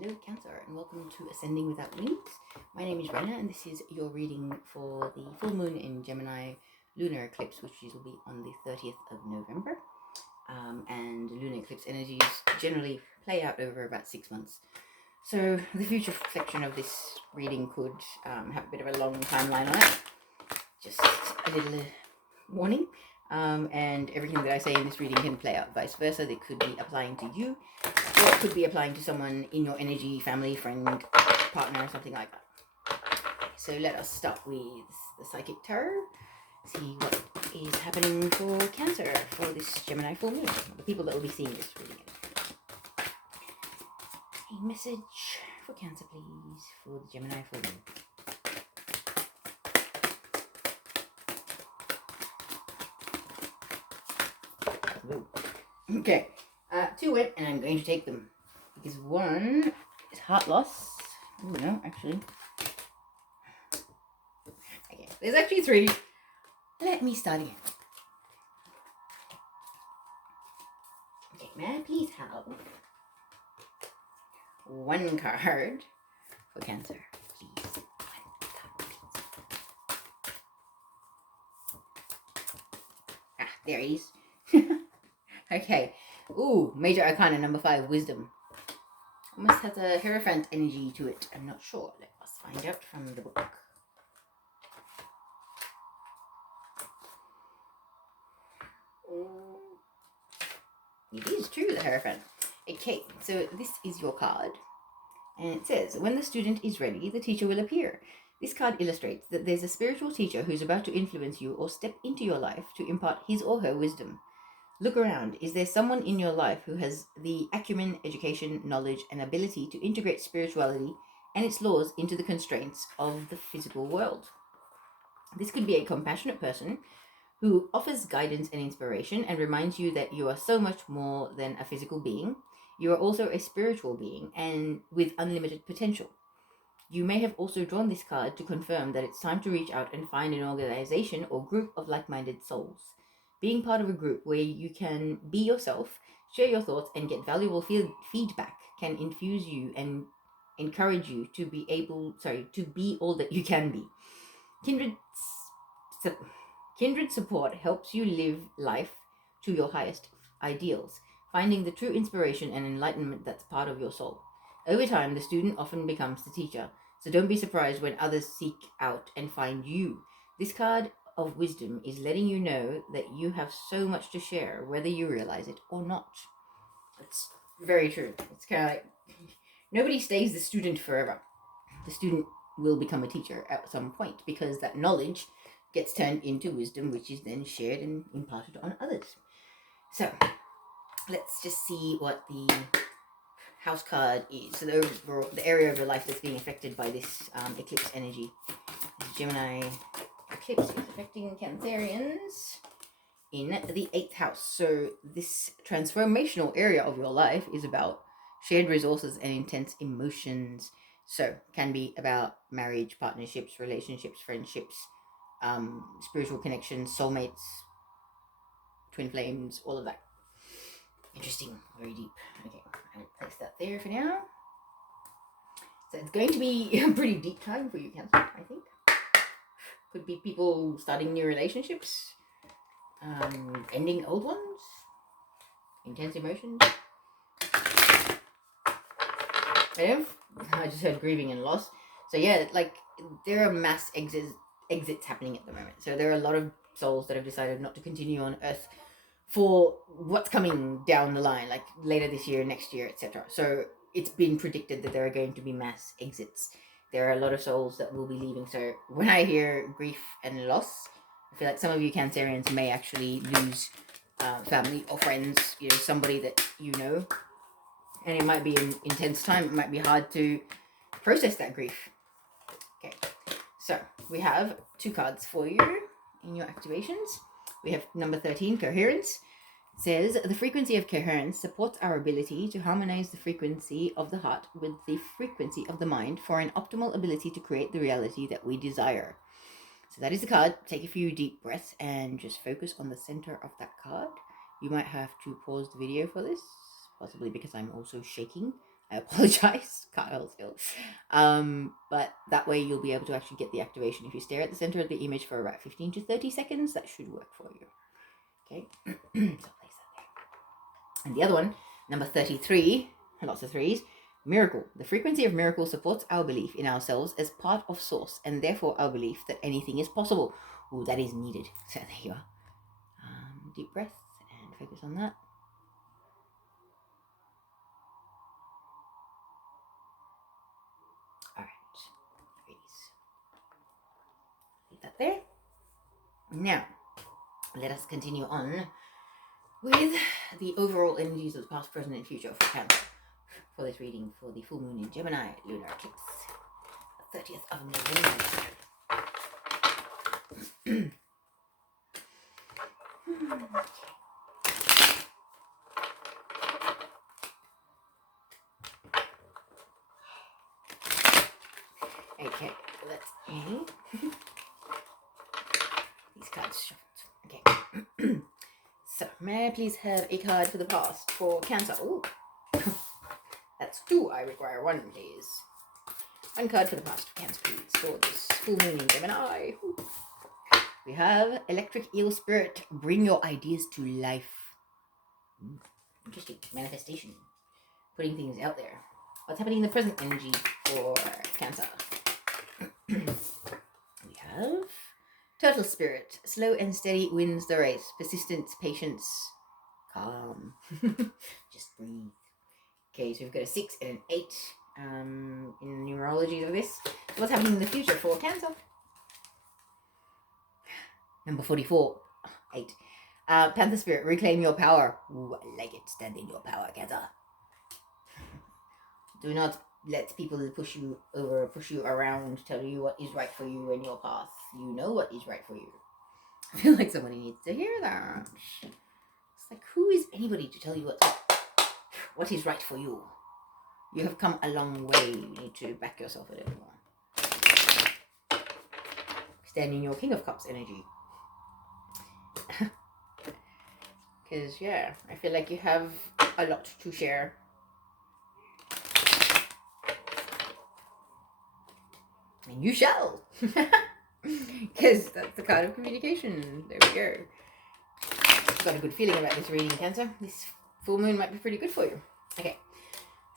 Hello Cancer and welcome to Ascending Without Wings. My name is Brenna and this is your reading for the full moon in Gemini lunar eclipse, which will be on the 30th of November. And lunar eclipse energies generally play out over about 6 months. So the future section of this reading could have a bit of a long timeline on it. Just a little warning. And everything that I say in this reading can play out vice versa. That could be applying to you, or it could be applying to someone in your energy, family, friend, partner, something like that. So let us start with the Psychic Tarot. See what is happening for Cancer for this Gemini full moon. The people that will be seeing this reading. A message for Cancer, please, for the Gemini full moon. Okay, 2 went, and I'm going to take them because 1 is heart loss. Oh no, actually. Okay, there's actually 3. Let me start again. Okay, may I please have 1 card for Cancer, please? 1 card, please. Ah, there it is. Okay. Ooh, Major Arcana number 5, Wisdom. Almost has a Hierophant energy to it. I'm not sure. Let us find out from the book. It is true, the Hierophant. Okay, so this is your card. And it says, when the student is ready, the teacher will appear. This card illustrates that there's a spiritual teacher who's about to influence you or step into your life to impart his or her wisdom. Look around. Is there someone in your life who has the acumen, education, knowledge, and ability to integrate spirituality and its laws into the constraints of the physical world? This could be a compassionate person who offers guidance and inspiration and reminds you that you are so much more than a physical being. You are also a spiritual being and with unlimited potential. You may have also drawn this card to confirm that it's time to reach out and find an organization or group of like-minded souls. Being part of a group where you can be yourself, share your thoughts, and get valuable feedback can infuse you and encourage you to be all that you can be. Kindred support helps you live life to your highest ideals, finding the true inspiration and enlightenment that's part of your soul. Over time, the student often becomes the teacher, so don't be surprised when others seek out and find you. This card of wisdom is letting you know that you have so much to share, whether you realize it or not. It's very true. It's kind of like nobody stays the student forever. The student will become a teacher at some point because that knowledge gets turned into wisdom, which is then shared and imparted on others. So let's just see what the house card is. So the area of your life that's being affected by this eclipse energy. Gemini eclipse is affecting Cancerians in the 8th house. So this transformational area of your life is about shared resources and intense emotions. So can be about marriage, partnerships, relationships, friendships, spiritual connections, soulmates, twin flames, all of that. Interesting, very deep. Okay, I'll place that there for now. So it's going to be a pretty deep time for you, Cancer, I think. Could be people starting new relationships, ending old ones, intense emotions. I just heard grieving and loss. So yeah, like there are mass exits happening at the moment. So there are a lot of souls that have decided not to continue on Earth for what's coming down the line, like later this year, next year, etc. So it's been predicted that there are going to be mass exits. There are a lot of souls that will be leaving. So when I hear grief and loss, I feel like some of you Cancerians may actually lose family or friends, somebody that you know. And it might be an intense time. It might be hard to process that grief. Okay, so we have 2 cards for you in your activations. We have number 13, Coherence. It says, the frequency of coherence supports our ability to harmonize the frequency of the heart with the frequency of the mind for an optimal ability to create the reality that we desire. So that is the card. Take a few deep breaths and just focus on the center of that card. You might have to pause the video for this, possibly because I'm also shaking. I apologize. Can't hold still. But that way you'll be able to actually get the activation. If you stare at the center of the image for about 15 to 30 seconds, that should work for you. Okay, so I'll place that there. And the other one, number 33, lots of threes, miracle. The frequency of miracle supports our belief in ourselves as part of source, and therefore our belief that anything is possible. Oh, that is needed. So there you are. Deep breath and focus on that. All right, leave that there. Now, let us continue on with the overall energies of the past, present, and future for Cancer for this reading for the full moon in Gemini lunar eclipse, the 30th of November. Okay, let's these cards shuffled. Okay. So, may I please have a card for the past for Cancer? Ooh. That's 2. I require 1, please. 1 card for the past for Cancer, please, for this full moon in Gemini. Ooh. We have Electric Eel Spirit. Bring your ideas to life. Interesting. Manifestation. Putting things out there. What's happening in the present energy for Cancer? We have Turtle Spirit. Slow and steady wins the race. Persistence, patience, calm. Just breathe. Okay, so we've got a 6 and an 8 in the numerology of this. So what's happening in the future for Cancer? Number 44. 8. Panther Spirit. Reclaim your power. Ooh, I like it. Stand in your power, Cancer. Do not let people push you over, push you around, tell you what is right for you in your path. You know what is right for you. I feel like somebody needs to hear that. It's like, who is anybody to tell you what is right for you? You have come a long way. You need to back yourself a little more. Stand in your King of Cups energy. Because, yeah, I feel like you have a lot to share. And you shall. Because that's the card of communication. There we go. I've got a good feeling about this reading, Cancer. This full moon might be pretty good for you. Okay.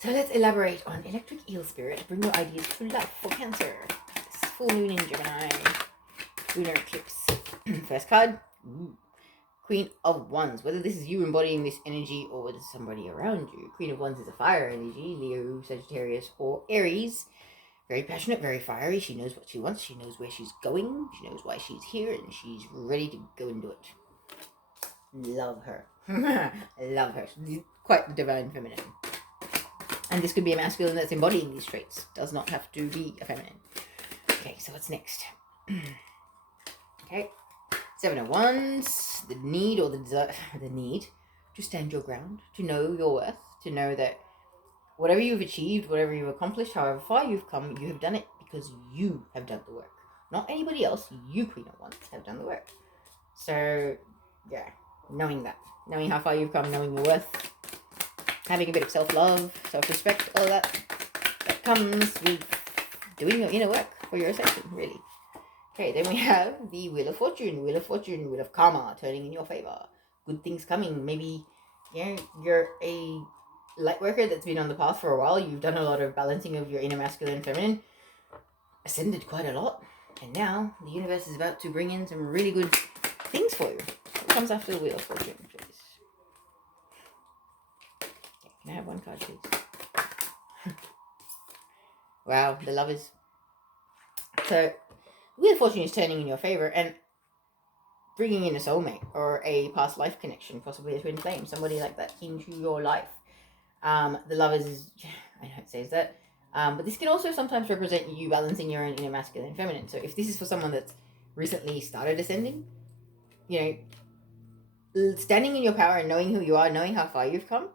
So let's elaborate on Electric Eel Spirit. Bring your ideas to life for Cancer. This full moon in Gemini. Lunar eclipse. First card. Ooh. Queen of Wands. Whether this is you embodying this energy or whether it's somebody around you. Queen of Wands is a fire energy. Leo, Sagittarius, or Aries. Very passionate, very fiery. She knows what she wants. She knows where she's going. She knows why she's here. And she's ready to go and do it. Love her. Love her. She's quite the divine feminine. And this could be a masculine that's embodying these traits. Does not have to be a feminine. Okay, so what's next? Okay. 7 of Wands. The need or the desire, the need to stand your ground. To know your worth. To know that whatever you've achieved, whatever you've accomplished, however far you've come, you have done it because you have done the work. Not anybody else. You, Queen of Wands, have done the work. So, yeah, knowing that. Knowing how far you've come, knowing your worth. Having a bit of self-love, self-respect, all that comes with doing your inner work for your ascension, really. Okay, then we have the Wheel of Fortune, Wheel of Fortune, Wheel of Karma, turning in your favor. Good things coming. Maybe, you're a light worker that's been on the path for a while. You've done a lot of balancing of your inner masculine and feminine. Ascended quite a lot. And now the universe is about to bring in some really good things for you. What comes after the Wheel of Fortune, please? Okay, can I have 1 card, please? Wow, the Lovers. So, Wheel of Fortune is turning in your favor and bringing in a soulmate or a past life connection, possibly a twin flame, somebody like that into your life. The Lovers is, I know it says that, but this can also sometimes represent you balancing your own inner masculine and feminine. So if this is for someone that's recently started ascending, standing in your power and knowing who you are, knowing how far you've come,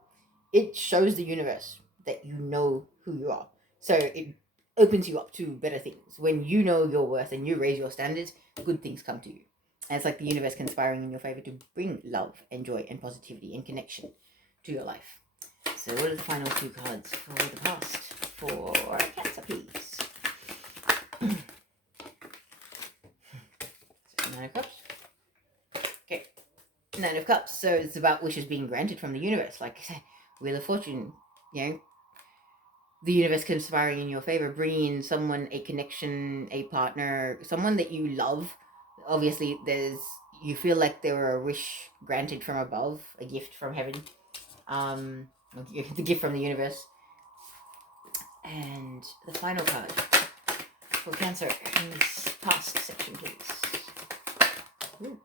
it shows the universe that you know who you are. So it opens you up to better things. When you know your worth and you raise your standards, good things come to you. And it's like the universe conspiring in your favor to bring love and joy and positivity and connection to your life. So what are the final 2 cards for the past for Cancer, please. Nine of Cups. Okay. Nine of Cups. So it's about wishes being granted from the universe. Like I said, Wheel of Fortune, the universe conspiring in your favor, bringing in someone, a connection, a partner, someone that you love. Obviously, you feel like there were a wish granted from above, a gift from heaven, the gift from the universe. And the final card for Cancer in this past section, please. Ooh.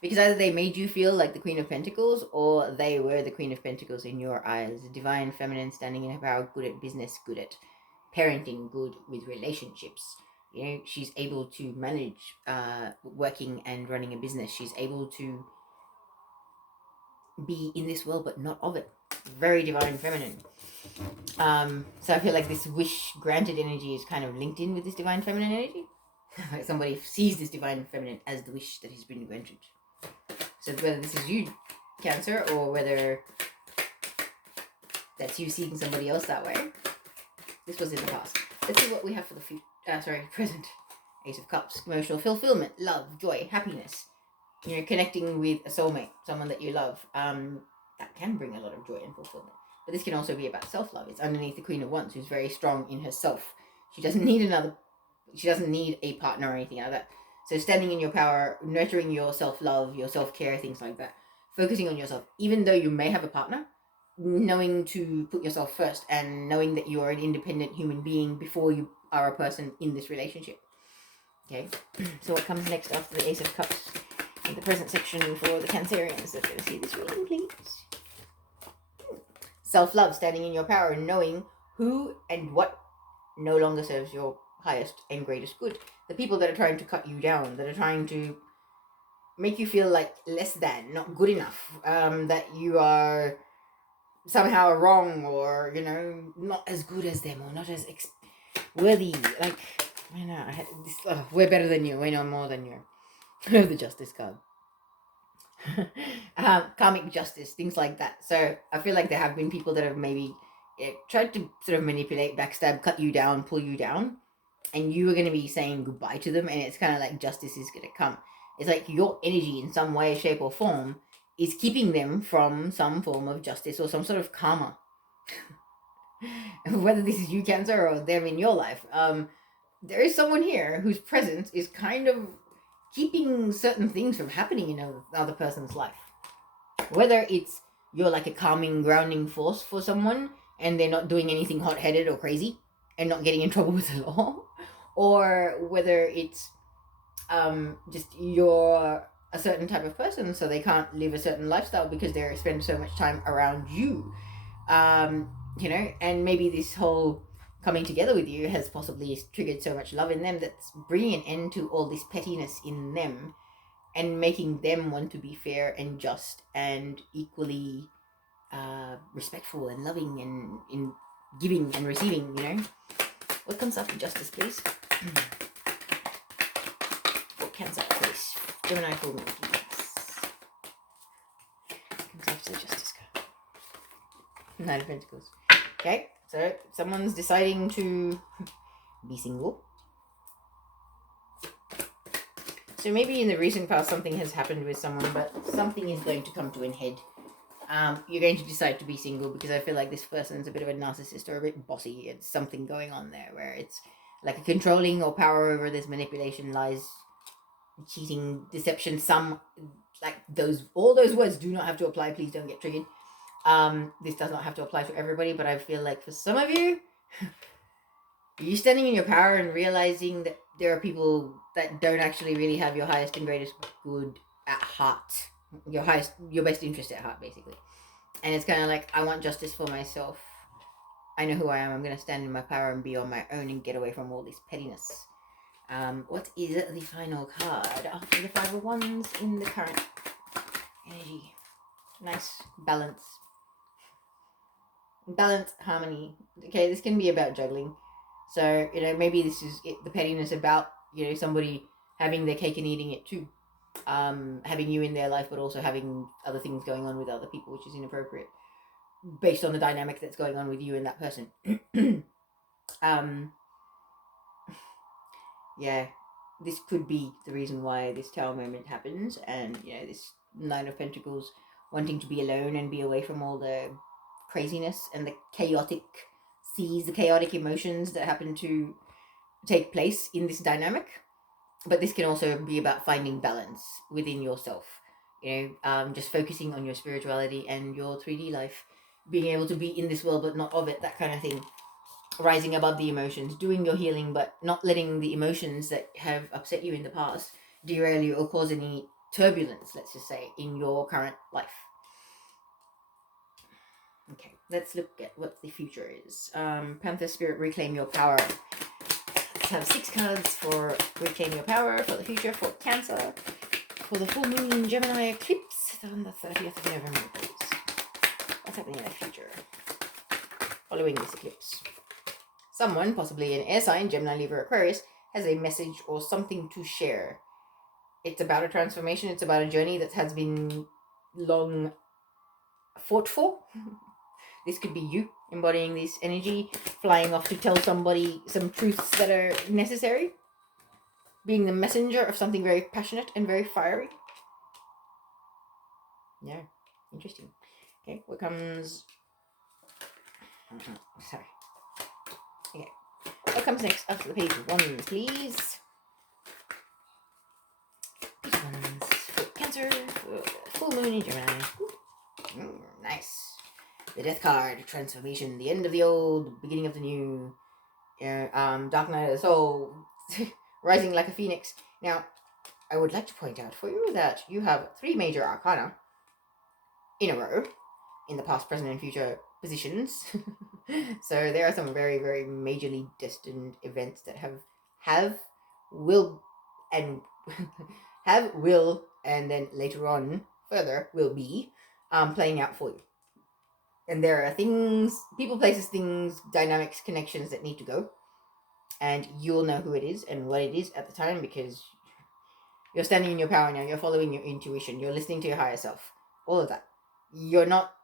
Because either they made you feel like the Queen of Pentacles, or they were the Queen of Pentacles in your eyes. Divine feminine, standing in her power, good at business, good at parenting, good with relationships. She's able to manage working and running a business. She's able to be in this world but not of it. Very divine feminine. So I feel like this wish granted energy is kind of linked in with this divine feminine energy. Like somebody sees this divine feminine as the wish that has been granted. So whether this is you, Cancer, or whether that's you seeing somebody else that way, this was in the past. Let's see what we have for the present. Ace of Cups, emotional fulfillment, love, joy, happiness. Connecting with a soulmate, someone that you love. That can bring a lot of joy and fulfillment. But this can also be about self-love. It's underneath the Queen of Wands, who's very strong in herself. She doesn't need a partner or anything like that. So standing in your power, nurturing your self-love, your self-care, things like that. Focusing on yourself. Even though you may have a partner, knowing to put yourself first and knowing that you are an independent human being before you are a person in this relationship. Okay, so what comes next after the Ace of Cups in the present section for the Cancerians that are going to see this reading, please? Self-love, standing in your power and knowing who and what no longer serves your highest and greatest good. The people that are trying to cut you down, that are trying to make you feel like less than, not good enough, that you are somehow wrong, or not as good as them, or not as worthy. Like, I know, we're better than you, we know more than you. The Justice card. Karmic justice, things like that. So I feel like there have been people that have maybe tried to sort of manipulate, backstab, cut you down, pull you down, and you are going to be saying goodbye to them, and it's kind of like justice is going to come. It's like your energy in some way, shape, or form is keeping them from some form of justice or some sort of karma. Whether this is you, Cancer, or them in your life, there is someone here whose presence is kind of keeping certain things from happening in another person's life. Whether it's you're like a calming, grounding force for someone and they're not doing anything hot-headed or crazy and not getting in trouble with the law, or whether it's just you're a certain type of person, so they can't live a certain lifestyle because they spend so much time around you. And maybe this whole coming together with you has possibly triggered so much love in them that's bringing an end to all this pettiness in them and making them want to be fair and just and equally respectful and loving and in giving and receiving. What comes after Justice, please? What Cancer, please? Gemini full moon, please. What comes after the Justice card? Nine of Pentacles. Okay, so someone's deciding to be single. So maybe in the recent past something has happened with someone, but something is going to come to an head. You're going to decide to be single because I feel like this person's a bit of a narcissist or a bit bossy. It's something going on there where it's like a controlling or power over. There's manipulation, lies, cheating, deception. All those words do not have to apply. Please don't get triggered. This does not have to apply to everybody, but I feel like for some of you, you're standing in your power and realizing that there are people that don't actually really have your highest and greatest good at heart, your best interest at heart, basically. And it's kind of like, I want justice for myself. I know who I am. I'm going to stand in my power and be on my own and get away from all this pettiness. What is the final card after the Five of Wands in the current energy? Nice balance. Balance, harmony. Okay, this can be about juggling. So, maybe this is the pettiness about, somebody having their cake and eating it too. Having you in their life, but also having other things going on with other people, which is inappropriate. based on the dynamic that's going on with you and that person. Yeah, this could be the reason why this tower moment happens, and this Nine of Pentacles wanting to be alone and be away from all the craziness and the chaotic seas, the chaotic emotions that happen to take place in this dynamic. But this can also be about finding balance within yourself, just focusing on your spirituality and your 3D life, being able to be in this world but not of it, that kind of thing. Rising above the emotions, doing your healing, but not letting the emotions that have upset you in the past derail you or cause any turbulence, let's just say, in your current life. Okay, let's look at what the future is. Panther Spirit, reclaim your power. Let's have 6 cards for reclaim your power for the future for Cancer, for the full moon in Gemini eclipse on the 30th of November, please. What's happening in the future following this eclipse? Someone, possibly an air sign, Gemini, Libra, Aquarius, has a message or something to share. It's about a transformation. It's about a journey that has been long fought for. This could be you embodying this energy, flying off to tell somebody some truths that are necessary, being the messenger of something very passionate and very fiery. Yeah, interesting. Okay, what comes... Sorry. Okay. What comes next after the page of wands, please? Page of wands for Cancer, full moon in Gemini. Nice. The Death card, transformation, the end of the old, beginning of the new. Dark Night of the Soul, rising like a phoenix. Now, I would like to point out for you that you have 3 major arcana in a row in the past, present, and future positions. So there are some very, very majorly destined events that will, and and then later on further will be playing out for you. And there are things, people, places, things, dynamics, connections that need to go. And you'll know who it is and what it is at the time, because you're standing in your power now. You're following your intuition. You're listening to your higher self. All of that. You're not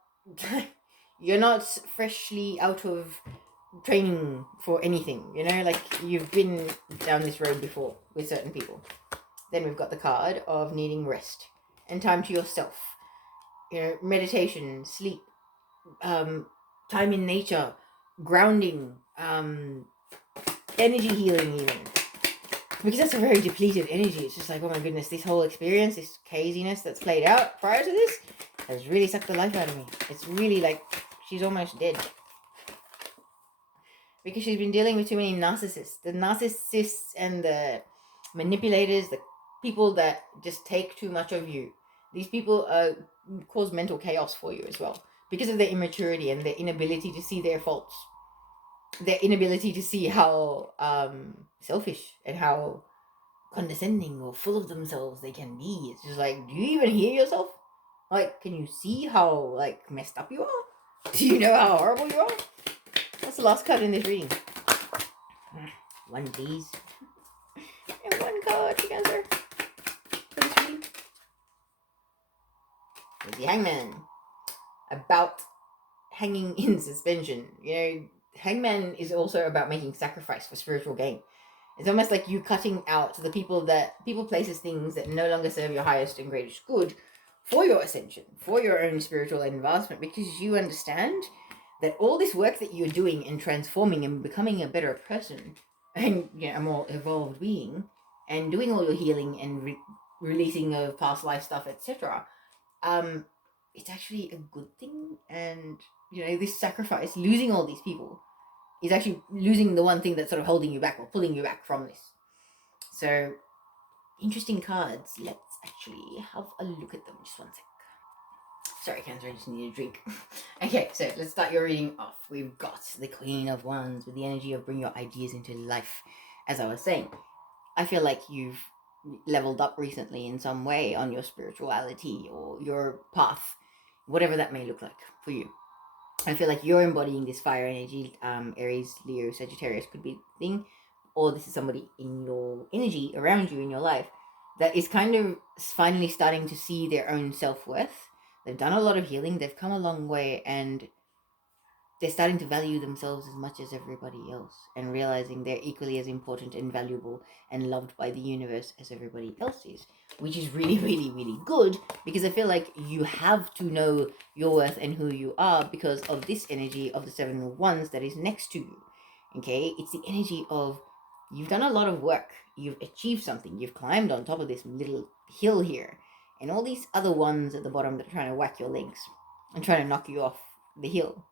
freshly out of training for anything. Like you've been down this road before with certain people. Then we've got the card of needing rest and time to yourself. Meditation, sleep, time in nature, grounding, energy healing even. Because that's a very depleted energy. It's just like, oh my goodness, this whole experience, this craziness that's played out prior to this has really sucked the life out of me. It's really like she's almost dead. Because she's been dealing with too many narcissists. The narcissists and the manipulators, the people that just take too much of you. These people cause mental chaos for you as well. Because of their immaturity and their inability to see their faults. Their inability to see how selfish and how condescending or full of themselves they can be. It's just like, do you even hear yourself? Like, can you see how messed up you are? Do you know how horrible you are? What's the last card in this reading? 1, please. And 1 card together for this reading. There's the Hangman. About hanging in suspension. Hangman is also about making sacrifice for spiritual gain. It's almost like you cutting out the people, places, things that no longer serve your highest and greatest good for your ascension, for your own spiritual advancement, because you understand that all this work that you're doing and transforming and becoming a better person and a more evolved being and doing all your healing and releasing of past life stuff, etc., it's actually a good thing. And this sacrifice, losing all these people, is actually losing the one thing that's sort of holding you back or pulling you back from this. So, interesting cards. Let's actually have a look at them. Just 1 sec. Sorry, Cancer, I just need a drink. Okay, so let's start your reading off. We've got the Queen of Wands with the energy of bring your ideas into life. As I was saying, I feel like you've leveled up recently in some way on your spirituality or your path, whatever that may look like for you. I feel like you're embodying this fire energy. Aries, Leo, Sagittarius could be the thing, or this is somebody in your energy around you in your life that is kind of finally starting to see their own self-worth. They've done a lot of healing. They've come a long way, and they're starting to value themselves as much as everybody else and realizing they're equally as important and valuable and loved by the universe as everybody else is, which is really, really, really good, because I feel like you have to know your worth and who you are because of this energy of the Seven of Wands that is next to you. Okay, it's the energy of you've done a lot of work, you've achieved something, you've climbed on top of this little hill here, and all these other ones at the bottom that are trying to whack your legs and trying to knock you off the hill,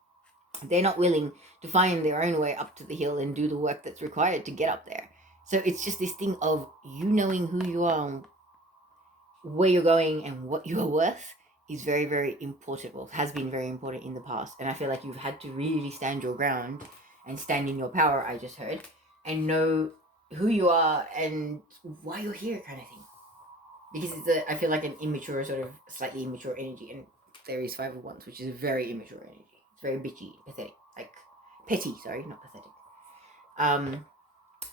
they're not willing to find their own way up to the hill and do the work that's required to get up there. So it's just this thing of you knowing who you are, where you're going, and what you are worth is very, very important. Well, has been very important in the past. And I feel like you've had to really stand your ground and stand in your power, I just heard, and know who you are and why you're here, kind of thing. Because I feel like an immature, sort of slightly immature energy. And there is Five of Wands, which is a very immature energy. It's very bitchy, pathetic, like petty. Sorry, not pathetic.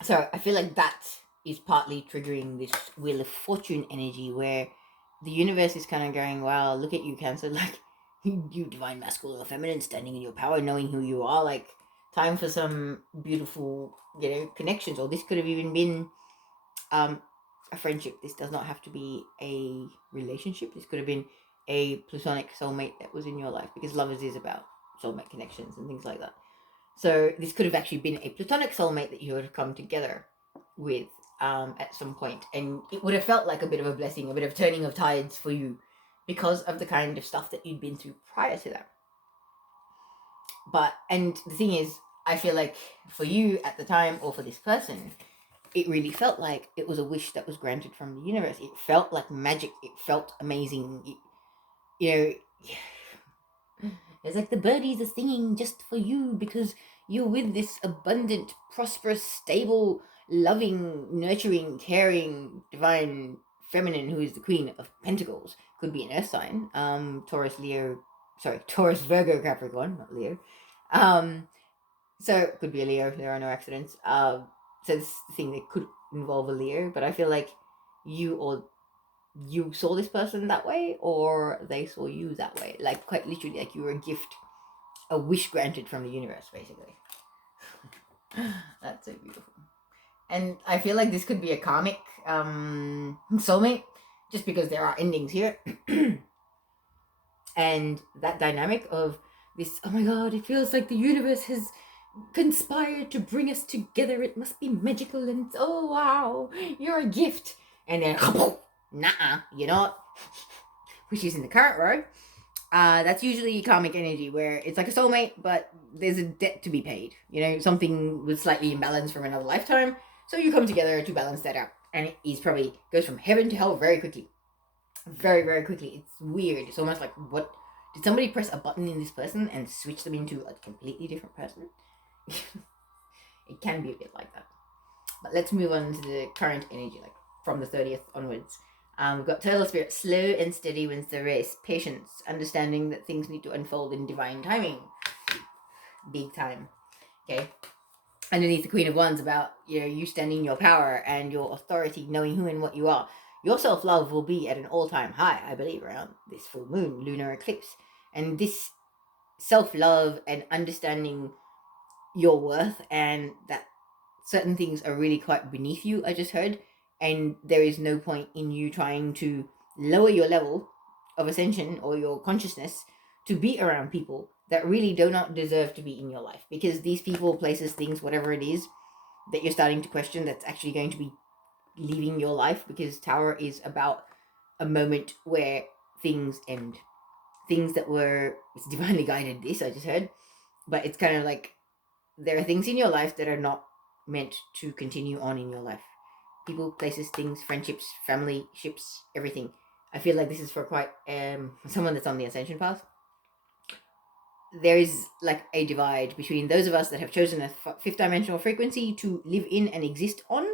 So I feel like that is partly triggering this Wheel of Fortune energy, where the universe is kind of going, "Wow, look at you, Cancer! Like you divine masculine or feminine, standing in your power, knowing who you are. Like time for some beautiful, connections." Or this could have even been a friendship. This does not have to be a relationship. This could have been a platonic soulmate that was in your life, because lovers is about soulmate connections and things like that. So this could have actually been a platonic soulmate that you would have come together with at some point, and it would have felt like a bit of a blessing, a bit of turning of tides for you because of the kind of stuff that you'd been through prior to that. And the thing is, I feel like for you at the time, or for this person, it really felt like it was a wish that was granted from the universe. It felt like magic. It felt amazing. It's like the birdies are singing just for you because you're with this abundant, prosperous, stable, loving, nurturing, caring, divine feminine who is the Queen of Pentacles. Could be an earth sign. Taurus, Virgo, Capricorn, not Leo. So it could be a Leo. There are no accidents. So this thing that could involve a Leo, but I feel like you saw this person that way, or they saw you that way. Like quite literally, like you were a gift, a wish granted from the universe, basically. That's so beautiful. And I feel like this could be a karmic soulmate, just because there are endings here. And that dynamic of this, oh my god, it feels like the universe has conspired to bring us together. It must be magical, and oh wow, you're a gift. And then, nah, you're not. Which is in the current row. That's usually karmic energy, where it's like a soulmate, but there's a debt to be paid. Something was slightly imbalanced from another lifetime, so you come together to balance that out. And it is probably goes from heaven to hell very quickly. Very, very quickly. It's weird. It's almost like, what? Did somebody press a button in this person and switch them into a completely different person? It can be a bit like that. But let's move on to the current energy, like from the 30th onwards. We've got Turtle Spirit. Slow and steady wins the race. Patience. Understanding that things need to unfold in divine timing. Big time. Okay. Underneath the Queen of Wands, about you standing your power and your authority, knowing who and what you are. Your self-love will be at an all-time high, I believe, around this full moon, lunar eclipse. And this self-love and understanding your worth, and that certain things are really quite beneath you, I just heard, and there is no point in you trying to lower your level of ascension or your consciousness to be around people that really do not deserve to be in your life, because these people, places, things, whatever it is that you're starting to question, that's actually going to be leaving your life, because Tower is about a moment where things end. Things that were, it's divinely guided, this I just heard, but it's kind of like there are things in your life that are not meant to continue on in your life. People, places, things, friendships, family, ships, everything. I feel like this is for quite someone that's on the ascension path. There is like a divide between those of us that have chosen a fifth dimensional frequency to live in and exist on,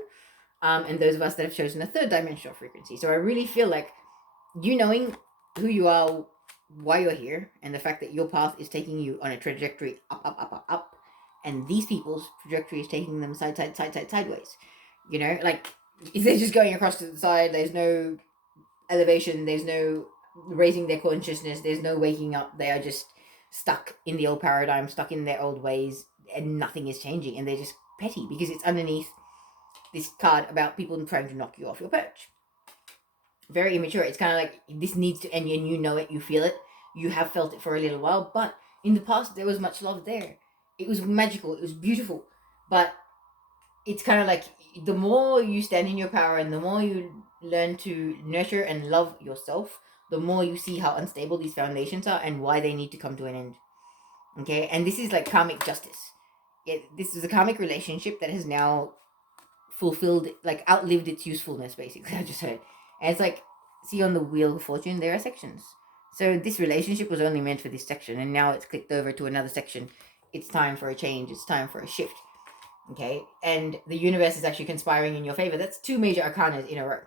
and those of us that have chosen a third dimensional frequency. So I really feel like you knowing who you are, why you're here, and the fact that your path is taking you on a trajectory up, and these people's trajectory is taking them sideways. Like if they're just going across to the side, there's no elevation, there's no raising their consciousness, there's no waking up. They are just stuck in the old paradigm, stuck in their old ways, and nothing is changing, and they're just petty because it's underneath this card about people trying to knock you off your perch. Very immature. It's kind of like this needs to end, and you know it, you feel it, you have felt it for a little while, but in the past there was much love there. It was magical, it was beautiful, but it's kind of like the more you stand in your power and the more you learn to nurture and love yourself, the more you see how unstable these foundations are and why they need to come to an end. Okay, and this is like karmic justice. This is a karmic relationship that has now fulfilled, like outlived its usefulness, basically. I just heard. And it's like, see on the Wheel of Fortune, there are sections. So this relationship was only meant for this section, and now it's clicked over to another section. It's time for a change, it's time for a shift. Okay, and the universe is actually conspiring in your favor. That's two major arcanas in a row.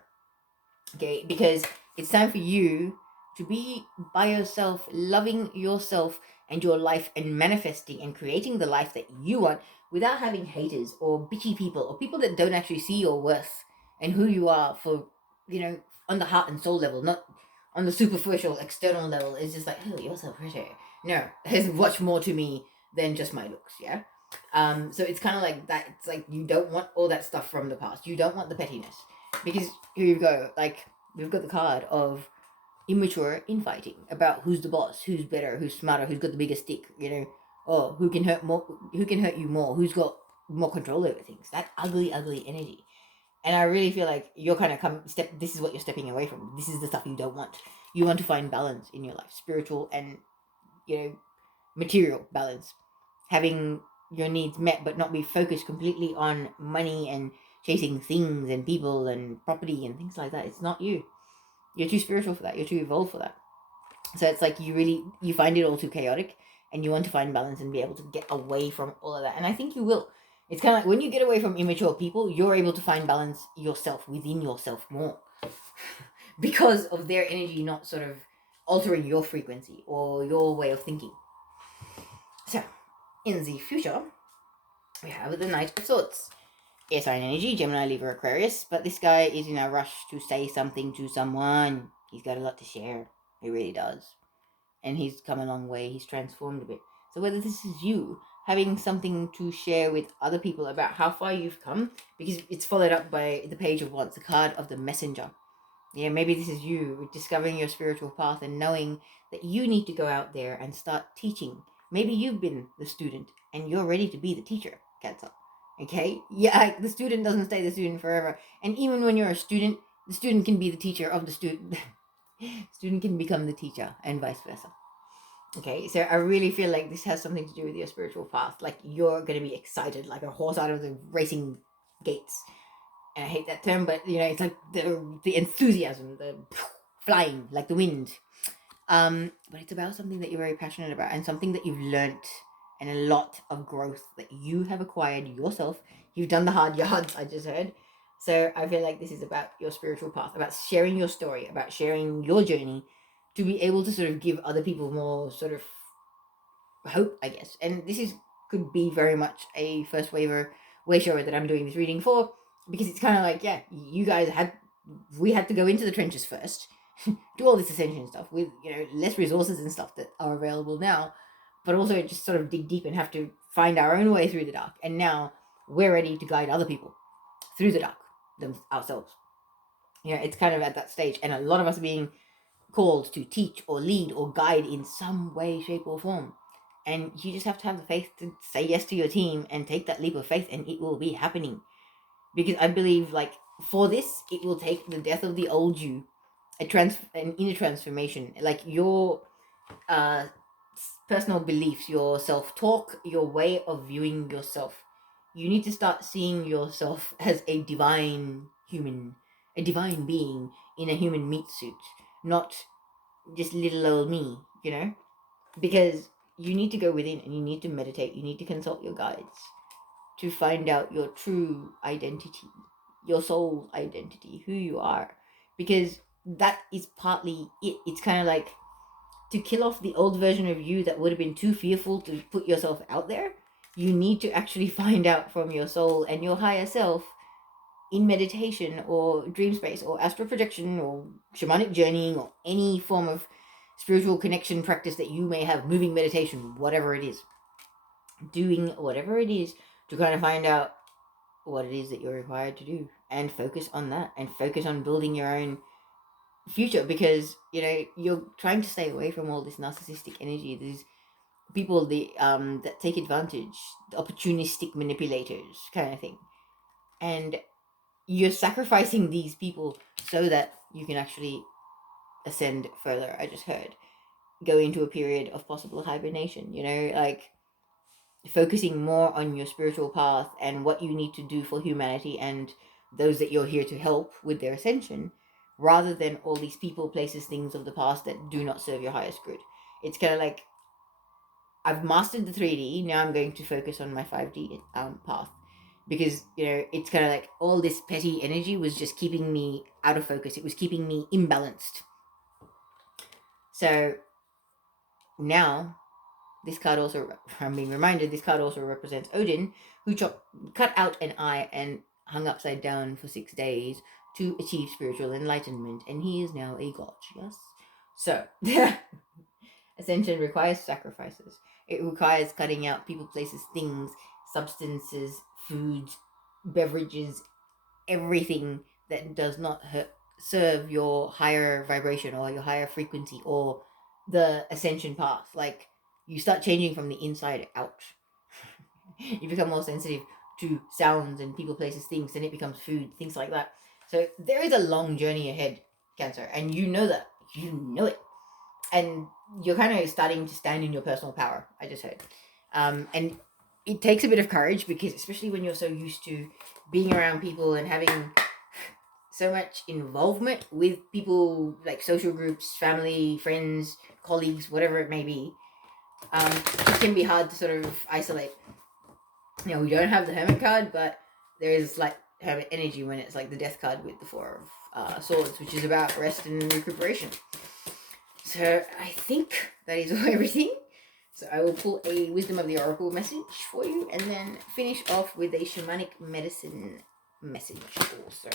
Okay, because it's time for you to be by yourself, loving yourself and your life, and manifesting and creating the life that you want without having haters or bitchy people or people that don't actually see your worth and who you are for, on the heart and soul level, not on the superficial external level. It's just like, oh, you're so pretty. No, there's much more to me than just my looks. Yeah. So it's kind of like that. It's like you don't want all that stuff from the past. You don't want the pettiness, because here you go. Like, we've got the card of immature infighting about who's the boss, who's better, who's smarter, who's got the bigger stick. Oh, who can hurt more, who can hurt you more, who's got more control over things. That ugly, ugly energy. And I really feel like you're kind of this is what you're stepping away from. This is the stuff you don't want. You want to find balance in your life, spiritual and material balance, having your needs met, but not be focused completely on money and chasing things and people and property and things like that. It's not you. You're too spiritual for that. You're too evolved for that. So it's like you find it all too chaotic, and you want to find balance and be able to get away from all of that. And I think you will. It's kind of like when you get away from immature people, you're able to find balance yourself, within yourself, more because of their energy not sort of altering your frequency or your way of thinking. So, in the future, we have the Knight of Swords. Air sign energy, Gemini, Libra, Aquarius. But this guy is in a rush to say something to someone. He's got a lot to share. He really does. And he's come a long way. He's transformed a bit. So whether this is you having something to share with other people about how far you've come, because it's followed up by the Page of Wands, the card of the messenger. Yeah, maybe this is you discovering your spiritual path and knowing that you need to go out there and start teaching. Maybe you've been the student and you're ready to be the teacher, Cancer. Okay? Yeah, the student doesn't stay the student forever. And even when you're a student, the student can be the teacher of the student. Student can become the teacher and vice versa. Okay, so I really feel like this has something to do with your spiritual path. Like, you're going to be excited like a horse out of the racing gates. And I hate that term, but it's like the enthusiasm, the flying like the wind. But it's about something that you're very passionate about, and something that you've learnt, and a lot of growth that you have acquired yourself. You've done the hard yards, I just heard. So I feel like this is about your spiritual path, about sharing your story, about sharing your journey, to be able to sort of give other people more sort of hope, I guess. And this could be very much a first way shower that I'm doing this reading for, because it's kind of like, yeah, we had to go into the trenches first, do all this ascension stuff with less resources and stuff that are available now, but also just sort of dig deep and have to find our own way through the dark. And now we're ready to guide other people through the dark ourselves. It's kind of at that stage, and a lot of us are being called to teach or lead or guide in some way, shape, or form. And you just have to have the faith to say yes to your team and take that leap of faith, and it will be happening. Because I believe, like, for this, it will take the death of the old you, an inner transformation. Like, your personal beliefs, your self-talk, your way of viewing yourself. You need to start seeing yourself as a divine human, a divine being in a human meat suit, not just little old me, Because you need to go within, and you need to meditate, you need to consult your guides to find out your true identity, your soul identity, who you are. Because that is partly it. It's kind of like to kill off the old version of you that would have been too fearful to put yourself out there. You need to actually find out from your soul and your higher self in meditation or dream space or astral projection or shamanic journeying or any form of spiritual connection practice that you may have, moving meditation, whatever it is, doing whatever it is to kind of find out what it is that you're required to do and focus on that and focus on building your own future, because you're trying to stay away from all this narcissistic energy, these people that take advantage, the opportunistic manipulators kind of thing, and you're sacrificing these people so that you can actually ascend further. I just heard go into a period of possible hibernation, like focusing more on your spiritual path and what you need to do for humanity and those that you're here to help with their ascension, rather than all these people, places, things of the past that do not serve your highest good. It's kind of like, I've mastered the 3D, now I'm going to focus on my 5D path, because it's kind of like all this petty energy was just keeping me out of focus. It was keeping me imbalanced. So now this card also, I'm being reminded, this card also represents Odin, who cut out an eye and hung upside down for 6 days to achieve spiritual enlightenment, and he is now a god. Yes. So ascension requires sacrifices. It requires cutting out people, places, things, substances, foods, beverages, everything that does not serve your higher vibration or your higher frequency or the ascension path. Like, you start changing from the inside out. You become more sensitive to sounds and people, places, things, and it becomes food, things like that. So there is a long journey ahead, Cancer, and you know that. You know it. And you're kind of starting to stand in your personal power, I just heard. And it takes a bit of courage, because especially when you're so used to being around people and having so much involvement with people, like social groups, family, friends, colleagues, whatever it may be, it can be hard to sort of isolate. We don't have the Hermit card, but there is like Hermit energy when it's like the Death card with the Four of Swords, which is about rest and recuperation. So I think that is everything. So I will pull a Wisdom of the Oracle message for you, and then finish off with a Shamanic Medicine message also.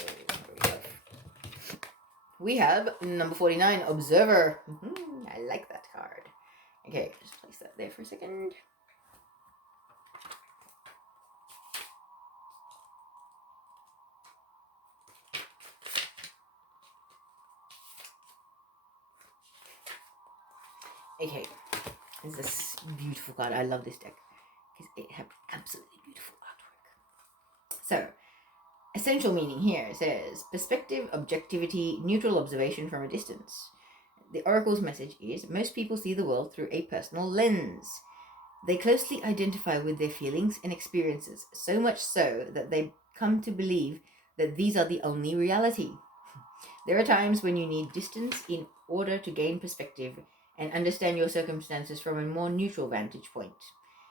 We have number 49, Observer. I like that card. Okay, just place that there for a second. Okay, this is this beautiful card. I love this deck because it has absolutely beautiful artwork. So, essential meaning here says perspective, objectivity, neutral observation from a distance. The Oracle's message is most people see the world through a personal lens. They closely identify with their feelings and experiences, so much so that they come to believe that these are the only reality. There are times when you need distance in order to gain perspective and understand your circumstances from a more neutral vantage point.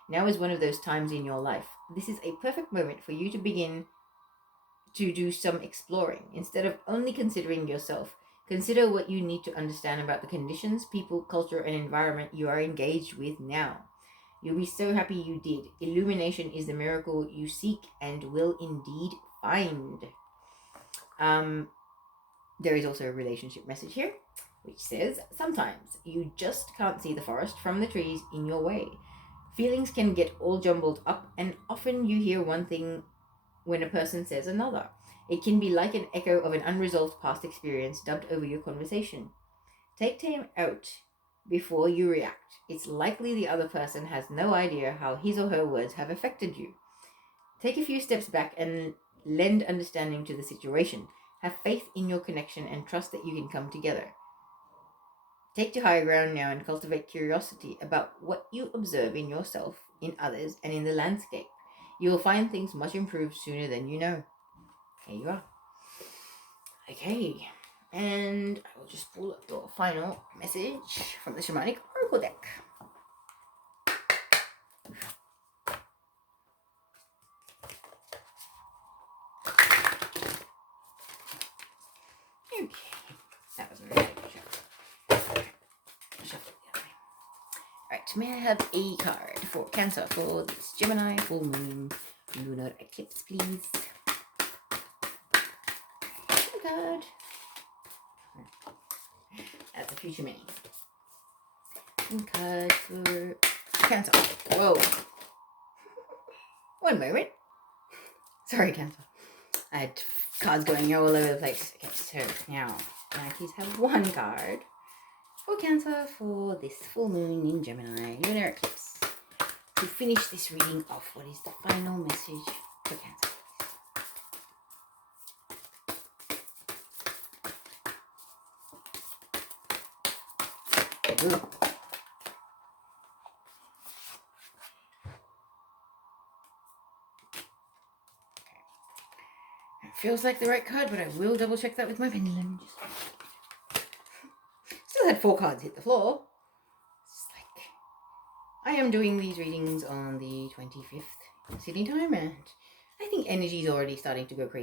Now is one of those times in your life. This is a perfect moment for you to begin to do some exploring. Instead of only considering yourself, consider what you need to understand about the conditions, people, culture, and environment you are engaged with now. You'll be so happy you did. Illumination is the miracle you seek and will indeed find. There is also a relationship message here, which says, sometimes you just can't see the forest from the trees in your way. Feelings can get all jumbled up, and often you hear one thing when a person says another. It can be like an echo of an unresolved past experience dubbed over your conversation. Take time out before you react. It's likely the other person has no idea how his or her words have affected you. Take a few steps back and lend understanding to the situation. Have faith in your connection and trust that you can come together. Take to higher ground now and cultivate curiosity about what you observe in yourself, in others, and in the landscape. You will find things much improved sooner than you know. Here you are. Okay, and I will just pull up the final message from the Shamanic Oracle deck. Okay, that was a really good shuffle. Shuffle the other way. Alright, may I have a card for Cancer for this Gemini full moon lunar eclipse, please? Card. That's a future mini. some cards for Cancer. Whoa. One moment. Sorry, Cancer. I had cards going all over the place. Okay, so now please have one card for Cancer for this full moon in Gemini, lunar eclipse. To finish this reading off, what is the final message for Cancer? Ooh. It feels like the right card, but I will double check that with my pendulum. Still had 4 cards hit the floor. It's like I am doing these readings on the 25th Sydney time, and I think energy is already starting to go crazy.